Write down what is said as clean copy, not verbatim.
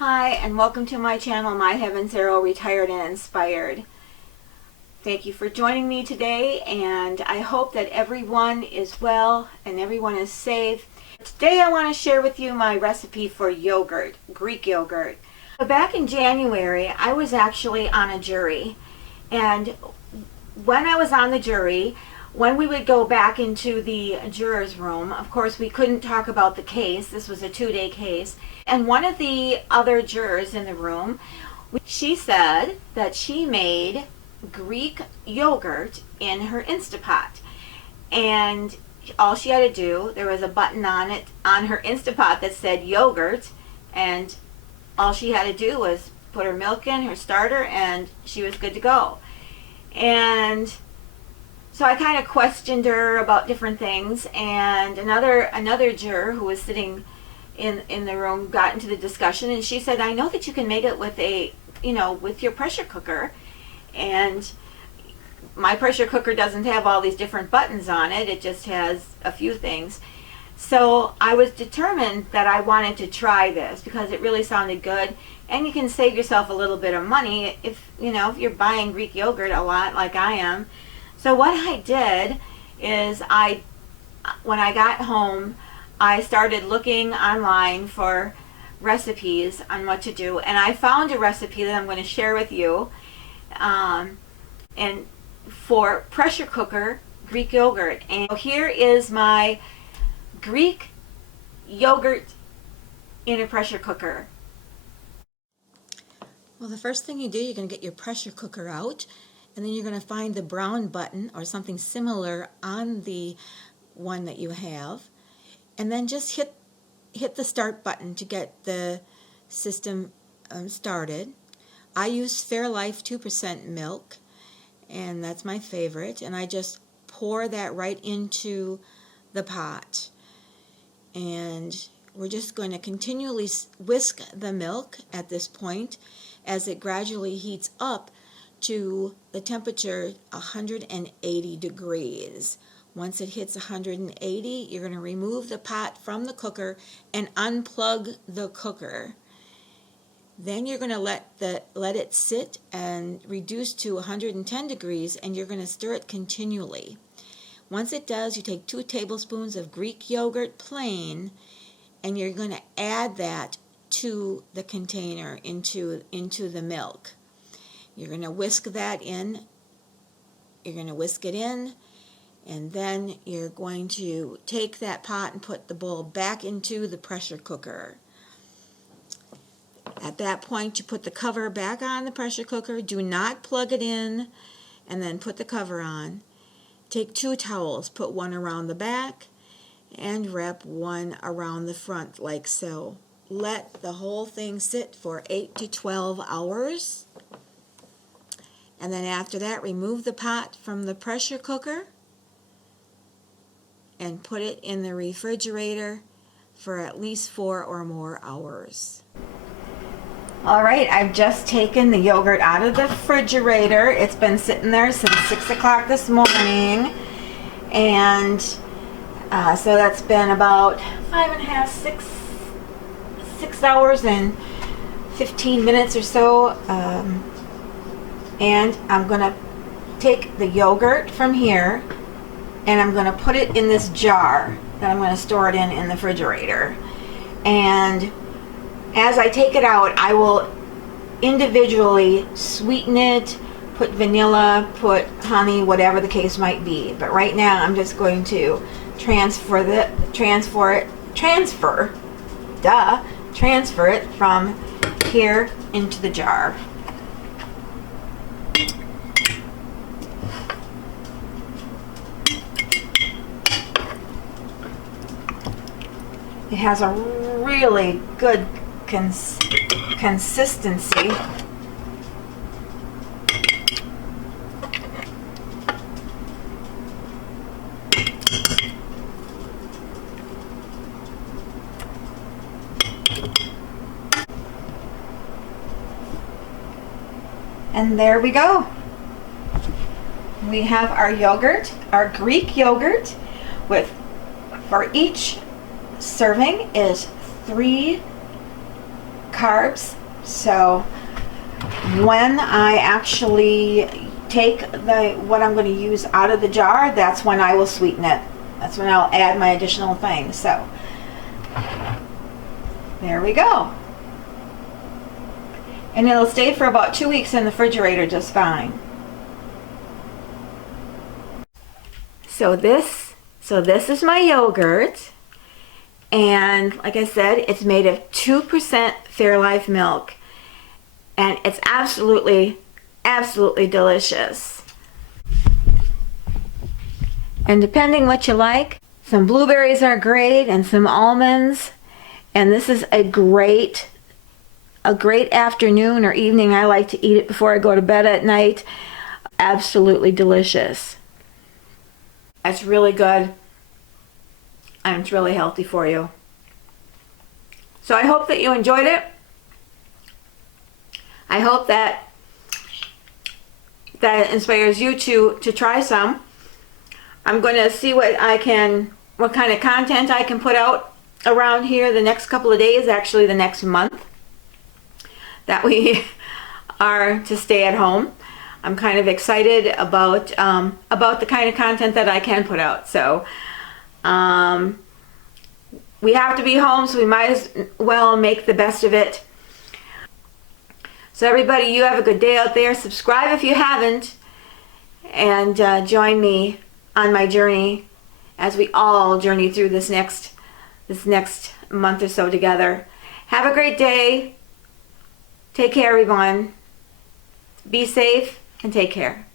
Hi, and welcome to my channel, My Heaven Zero Retired and Inspired. Thank you for joining me today, and I hope that everyone is well and everyone is safe. Today I want to share with you my recipe for yogurt, Greek yogurt. Back in January, I was actually on a jury, and when I was on the jury, when we would go back into the juror's room, of course we couldn't talk about the case. This was a 2-day case. And one of the other jurors in the room, she said that she made Greek yogurt in her Instapot. And all she had to do, there was a button on it, on her Instapot that said yogurt, and all she had to do was put her milk in, her starter, and she was good to go. And so I kind of questioned her about different things, and another juror who was sitting in the room got into the discussion, and she said, I know that you can make it with with your pressure cooker, and my pressure cooker doesn't have all these different buttons on it. It just has a few things. So I was determined that I wanted to try this because it really sounded good, and you can save yourself a little bit of money if you're buying Greek yogurt a lot like I am. So what I did is when I got home, I started looking online for recipes on what to do, and I found a recipe that I'm going to share with you, and for pressure cooker Greek yogurt. And here is my Greek yogurt in a pressure cooker. Well, the first thing you do, you're going to get your pressure cooker out, and then you're going to find the brown button or something similar on the one that you have, and then just hit the start button to get the system started. I use Fairlife 2% milk, and that's my favorite, and I just pour that right into the pot, and we're just going to continually whisk the milk at this point as it gradually heats up to the temperature 180 degrees. Once it hits 180, you're going to remove the pot from the cooker and unplug the cooker. Then you're going to let it sit and reduce to 110 degrees, and you're going to stir it continually. Once it does, you take 2 tablespoons of Greek yogurt plain, and you're going to add that to the container into the milk. You're going to whisk that in. You're going to whisk it in, and then you're going to take that pot and put the bowl back into the pressure cooker. At that point, you put the cover back on the pressure cooker. Do not plug it in, and then put the cover on. Take 2 towels, put one around the back, and wrap one around the front like so. Let the whole thing sit for 8 to 12 hours. And then after that, remove the pot from the pressure cooker and put it in the refrigerator for at least 4 or more hours. All right, I've just taken the yogurt out of the refrigerator. It's been sitting there since 6 o'clock this morning, and so that's been about 5.5, 6 hours and 15 minutes or so. And I'm going to take the yogurt from here, and I'm going to put it in this jar that I'm going to store it in the refrigerator. And as I take it out, I will individually sweeten it, put vanilla, put honey, whatever the case might be. But right now I'm just going to transfer it from here into the jar. It has a really good consistency. And there we go. We have our yogurt, our Greek yogurt, for each serving is 3 carbs. So when I actually take what I'm going to use out of the jar, that's when I will sweeten it. That's when I'll add my additional things. So there we go. And it'll stay for about 2 weeks in the refrigerator just fine. So this is my yogurt, and like I said, it's made of 2% Fairlife milk, and it's absolutely delicious. And depending what you like, some blueberries are great and some almonds, and this is a great afternoon or evening. I like to eat it before I go to bed at night. Absolutely delicious. It's really good, and it's really healthy for you. So I hope that you enjoyed it. I hope that inspires you to try some. I'm going to see what kind of content I can put out around here the next couple of days, actually the next month, that we are to stay at home. I'm kind of excited about the kind of content that I can put out. So we have to be home, so we might as well make the best of it. So everybody, you have a good day out there. Subscribe if you haven't, and join me on my journey as we all journey through this next month or so together. Have a great day. Take care, everyone. Be safe and take care.